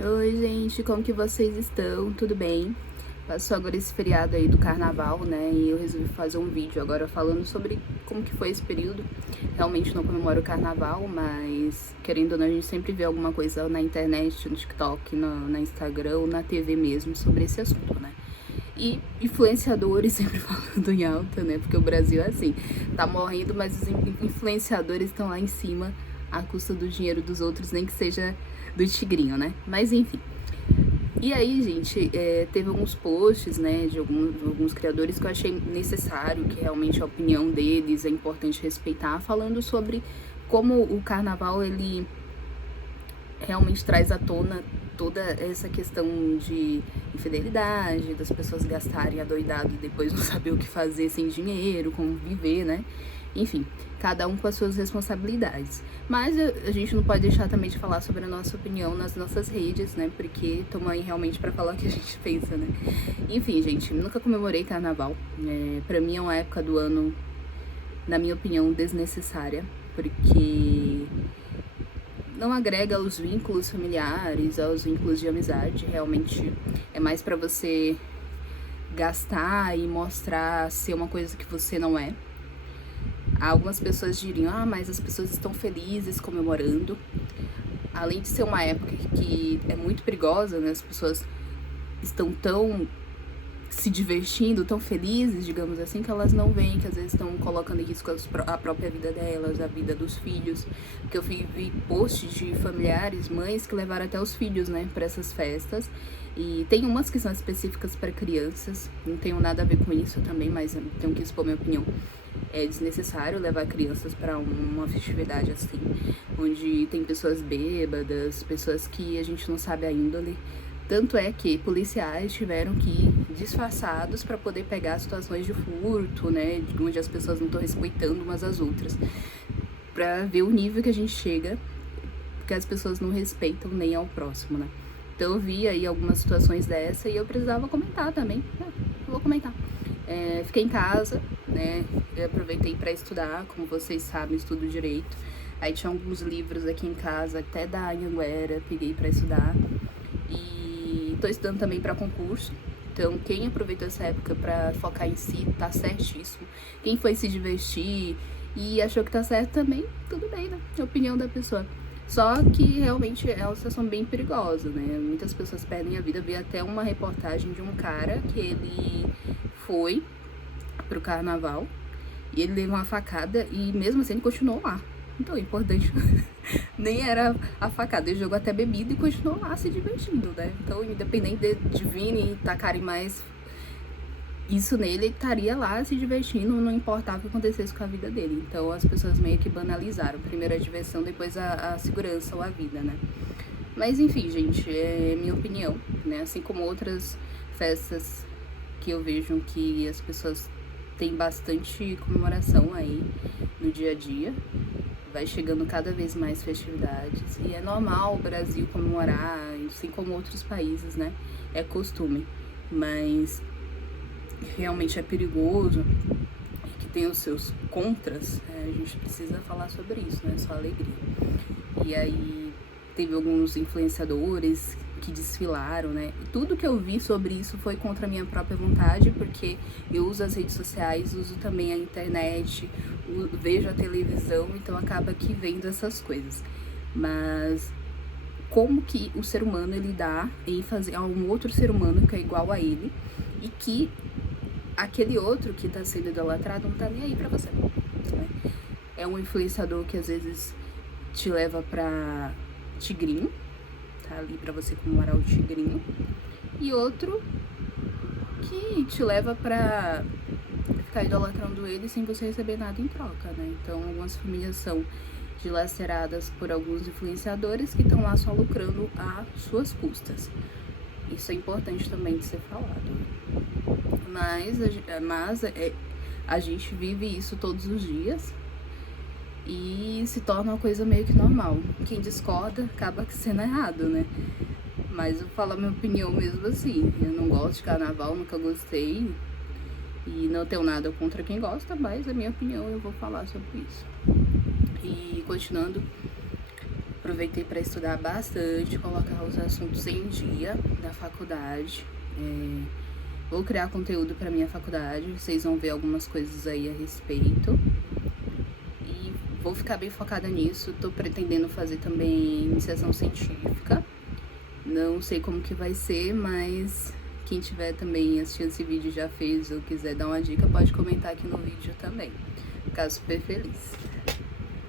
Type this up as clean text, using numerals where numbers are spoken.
Oi, gente, como que vocês estão? Tudo bem? Passou agora esse feriado aí do carnaval, né? E eu resolvi fazer um vídeo agora falando sobre como que foi esse período. Realmente não comemoro o carnaval, mas querendo ou não, a gente sempre vê alguma coisa na internet, no TikTok, na Instagram ou na TV mesmo sobre esse assunto, né? E influenciadores sempre falando em alta, né? Porque o Brasil é assim, tá morrendo, mas os influenciadores estão lá em cima à custa do dinheiro dos outros, nem que seja do tigrinho, né? Mas enfim. E aí, gente, teve alguns posts, né, de alguns criadores que eu achei necessário, que realmente a opinião deles é importante respeitar, falando sobre como o carnaval, ele realmente traz à tona toda essa questão de infidelidade, das pessoas gastarem adoidado e depois não saber o que fazer sem dinheiro, como viver, né? Enfim, cada um com as suas responsabilidades. Mas a gente não pode deixar também de falar sobre a nossa opinião nas nossas redes, né? Porque estamos aí realmente para falar o que a gente pensa, né? Enfim, gente, nunca comemorei carnaval. Pra mim é uma época do ano, na minha opinião, desnecessária, porque não agrega aos vínculos familiares, aos vínculos de amizade. Realmente é mais para você gastar e mostrar ser uma coisa que você não é. Algumas pessoas diriam, mas as pessoas estão felizes comemorando. Além de ser uma época que é muito perigosa, né? As pessoas estão tão se divertindo, tão felizes, digamos assim, que elas não veem que às vezes estão colocando em risco a própria vida delas, a vida dos filhos. Porque eu vi posts de familiares, mães que levaram até os filhos, né, para essas festas. E tem umas que são específicas para crianças, não tenho nada a ver com isso também, mas tenho que expor minha opinião. É desnecessário levar crianças para uma festividade assim, onde tem pessoas bêbadas, pessoas que a gente não sabe a índole. Tanto é que policiais tiveram que ir disfarçados para poder pegar situações de furto, né, onde as pessoas não estão respeitando umas às outras, para ver o nível que a gente chega, porque as pessoas não respeitam nem ao próximo, né. Então eu vi aí algumas situações dessa e eu precisava comentar também. Eu vou comentar. Fiquei em casa, né? Eu aproveitei para estudar, como vocês sabem, estudo direito. Aí tinha alguns livros aqui em casa, até da Anhanguera, peguei para estudar. E tô estudando também para concurso. Então, quem aproveitou essa época para focar em si, tá certíssimo. Quem foi se divertir e achou que tá certo também, tudo bem, né? É a opinião da pessoa. Só que realmente é uma situação bem perigosa, né? Muitas pessoas perdem a vida. Vi até uma reportagem de um cara que ele foi pro carnaval e ele levou uma facada e mesmo assim ele continuou lá. Então o importante nem era a facada, ele jogou até bebida e continuou lá se divertindo, né? Então, independente de virem e tacarem mais isso nele, ele estaria lá se divertindo, não importava o que acontecesse com a vida dele. Então as pessoas meio que banalizaram. Primeiro a diversão, depois a segurança ou a vida, né? Mas enfim, gente, é minha opinião, né? Assim como outras festas que eu vejo que as pessoas têm bastante comemoração aí no dia a dia. Vai chegando cada vez mais festividades. E é normal o Brasil comemorar, assim como outros países, né? É costume. Mas realmente é perigoso e que tem os seus contras, a gente precisa falar sobre isso, não é só alegria. E aí teve alguns influenciadores que desfilaram, né? E tudo que eu vi sobre isso foi contra a minha própria vontade, porque eu uso as redes sociais, uso também a internet, vejo a televisão, então acaba que vendo essas coisas. Mas como que o ser humano ele dá ênfase a um outro ser humano que é igual a ele e que aquele outro que tá sendo idolatrado não tá nem aí pra você, né? É um influenciador que às vezes te leva pra tigrinho, tá ali pra você comemorar o tigrinho, e outro que te leva pra ficar idolatrando ele sem você receber nada em troca, né? Então algumas famílias são dilaceradas por alguns influenciadores que estão lá só lucrando às suas custas. Isso é importante também de ser falado. Mas a gente vive isso todos os dias e se torna uma coisa meio que normal. Quem discorda acaba sendo errado, né? Mas eu vou falar minha opinião mesmo assim. Eu não gosto de carnaval, nunca gostei. E não tenho nada contra quem gosta, mas a minha opinião eu vou falar sobre isso. E continuando, Aproveitei para estudar bastante, colocar os assuntos em dia da faculdade. Vou criar conteúdo para minha faculdade, vocês vão ver algumas coisas aí a respeito. E vou ficar bem focada nisso. Tô pretendendo fazer também iniciação científica. Não sei como que vai ser, mas quem tiver também assistindo esse vídeo já fez ou quiser dar uma dica, pode comentar aqui no vídeo também. Ficar super feliz.